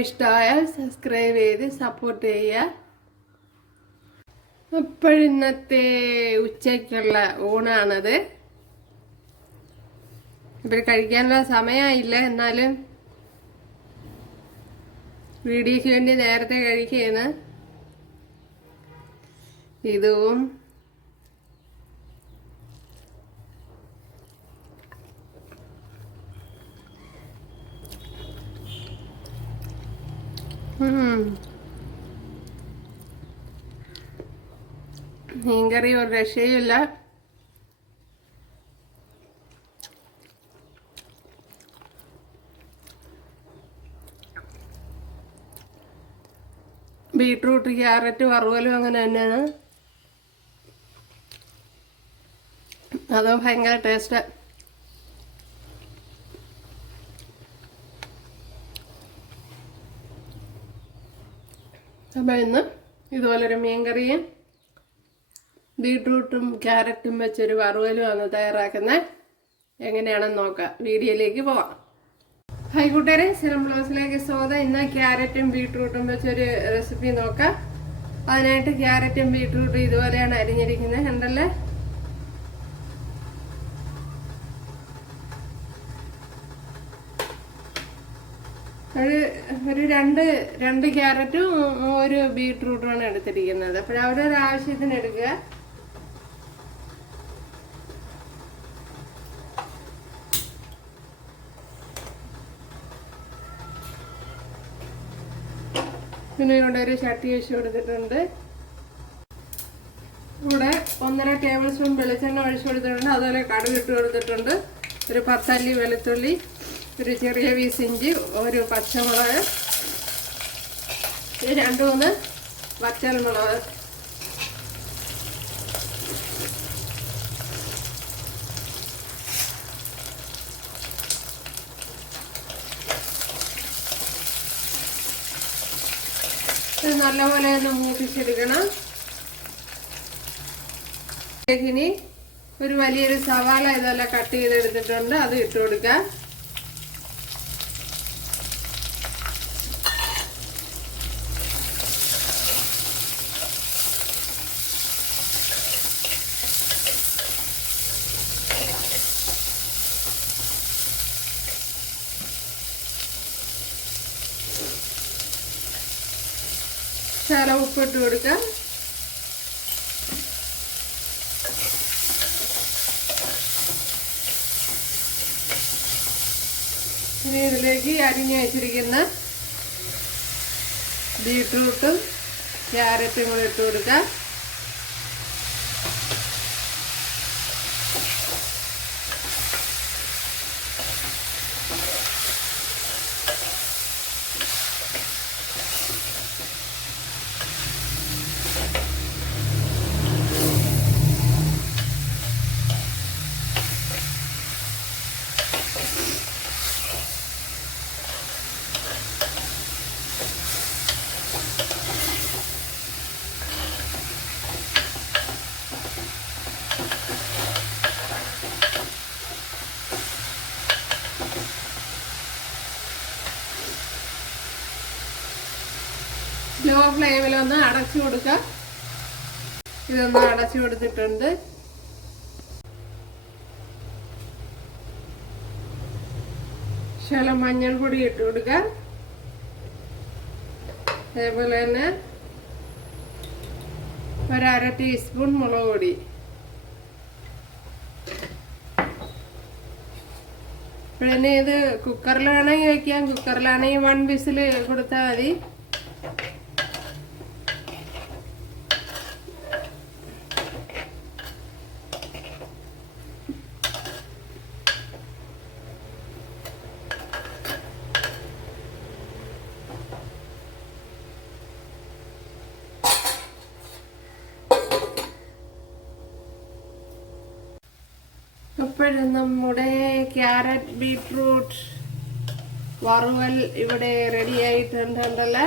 ഇഷ്ടമായാൽ സബ്സ്ക്രൈബ് ചെയ്ത് സപ്പോർട്ട് ചെയ്യുക. അപ്പോഴിന്നത്തെ ഉച്ചയ്ക്കുള്ള ഊണാണത്. ഇപ്പോൾ കഴിക്കാനുള്ള സമയമായില്ല, എന്നാലും വീഡിയോയ്ക്ക് വേണ്ടി നേരത്തെ കഴിക്കുകയാണ്. ഇതും മീൻകറി ഒരു രക്ഷയുമില്ല. ബീട്രൂട്ട് ക്യാരറ്റ് വറുവലും അങ്ങനെ തന്നെയാണ്. അത് ഭയങ്കര ടേസ്റ്റ്. അപ്പം ഇന്ന് ഇതുപോലൊരു മീൻകറിയും ബീട്രൂട്ടും ക്യാരറ്റും വെച്ചൊരു വറുവലുമാണ് തയ്യാറാക്കുന്നത്. എങ്ങനെയാണെന്ന് നോക്കാം. വീഡിയോയിലേക്ക് പോവാം. ഹായ് കൂട്ടുകാരെ, സിറം ബ്ലോസിലേക്ക് സ്വാഗതം. ഇന്ന് ക്യാരറ്റും ബീട്രൂട്ടും വെച്ചൊരു റെസിപ്പി നോക്കാം. അതിനായിട്ട് ക്യാരറ്റും ബീട്രൂട്ടും ഇതുപോലെയാണ് അരിഞ്ഞിരിക്കുന്നത്, കണ്ടല്ലേ. ഒരു രണ്ട് ക്യാരറ്റും ഒരു ബീട്രൂട്ടുമാണ് എടുത്തിരിക്കുന്നത്. അപ്പോൾ അവരൊരു ആവശ്യത്തിന് എടുക്കുക. പിന്നെ ഇവിടെ ഒരു ചട്ടി വെച്ച് കൊടുത്തിട്ടുണ്ട്. ഇവിടെ 1.5 ടേബിൾ സ്പൂൺ വെളിച്ചെണ്ണ ഒഴിച്ചു കൊടുത്തിട്ടുണ്ട്. അതുപോലെ കടുക് ഇട്ട് കൊടുത്തിട്ടുണ്ട്. ഒരു 10 അല്ലി വെളുത്തുള്ളി, ഒരു ചെറിയ പീസ് ഇഞ്ചി, ഒരു പച്ചമുളക്, 2-3 വറ്റൽമുളക്. ഇത് നല്ലപോലെ ഒന്ന് മൂപ്പിച്ചെടുക്കണം. ഇനി ഒരു വലിയൊരു സവാള ഇതെല്ലാം കട്ട് ചെയ്തെടുത്തിട്ടുണ്ട്, അത് ഇട്ട് കൊടുക്കാം. ശകലം ഉപ്പിട്ട് കൊടുക്കാം. ഇനി ഇതിലേക്ക് അരിഞ്ഞു വെച്ചിരിക്കുന്ന ബീട്രൂട്ടും ക്യാരറ്റും കൂടെ ഇട്ട് കൊടുക്കാം. ലോ ഫ്ലെയിമിലൊന്ന് അടച്ചു കൊടുക്കാം. ഇതൊന്ന് അടച്ചു കൊടുത്തിട്ടുണ്ട്. ശകലം മഞ്ഞൾപ്പൊടി ഇട്ട് കൊടുക്കാം. അതേപോലെ തന്നെ 1/2 ടീസ്പൂൺ മുളക് പൊടി. പിന്നെ ഇത് കുക്കറിലാണെങ്കിൽ വയ്ക്കാം. കുക്കറിലാണെങ്കിൽ 1 വിസിൽ കൊടുത്താൽ മതി. അപ്പോഴും നമ്മുടെ ക്യാരറ്റ് ബീട്രൂട്ട് വറുവൽ ഇവിടെ റെഡി ആയിട്ടുണ്ടല്ലേ.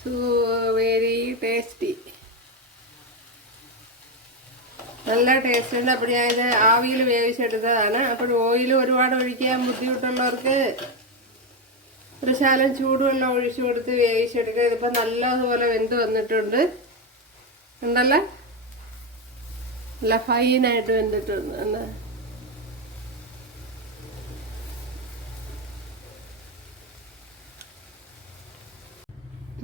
സോ വെരി ടേസ്റ്റി, നല്ല ടേസ്റ്റ് ഉണ്ട്. അപ്പോൾ ഞാൻ ഇത് ആവിയിൽ വേവിച്ചെടുത്തതാണ്. അപ്പോൾ ഓയിൽ ഒരുപാട് ഒഴിക്കാൻ ബുദ്ധിമുട്ടുള്ളവർക്ക് ഒരു ശകലം ചൂടുവെള്ളം ഒഴിച്ചു കൊടുത്ത് വേവിച്ചെടുക്കുക. ഇതിപ്പോൾ നല്ലതുപോലെ വെന്ത് വന്നിട്ടുണ്ട്, ഉണ്ടല്ലേ, നല്ല ഫൈനായിട്ട് വെന്തിട്ടുണ്ട്. എന്താ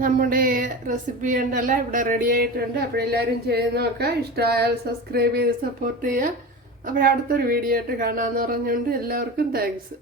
നമ്മുടെ റെസിപ്പി ഉണ്ടല്ലോ ഇവിടെ റെഡി ആയിട്ടുണ്ട്. അപ്പോൾ എല്ലാവരും ചെയ്ത് നോക്കുക. ഇഷ്ടമായാൽ സബ്സ്ക്രൈബ് ചെയ്ത് സപ്പോർട്ട് ചെയ്യുക. അപ്പോൾ അടുത്തൊരു വീഡിയോ ആയിട്ട് കാണാമെന്ന് പറഞ്ഞുകൊണ്ട് എല്ലാവർക്കും താങ്ക്സ്.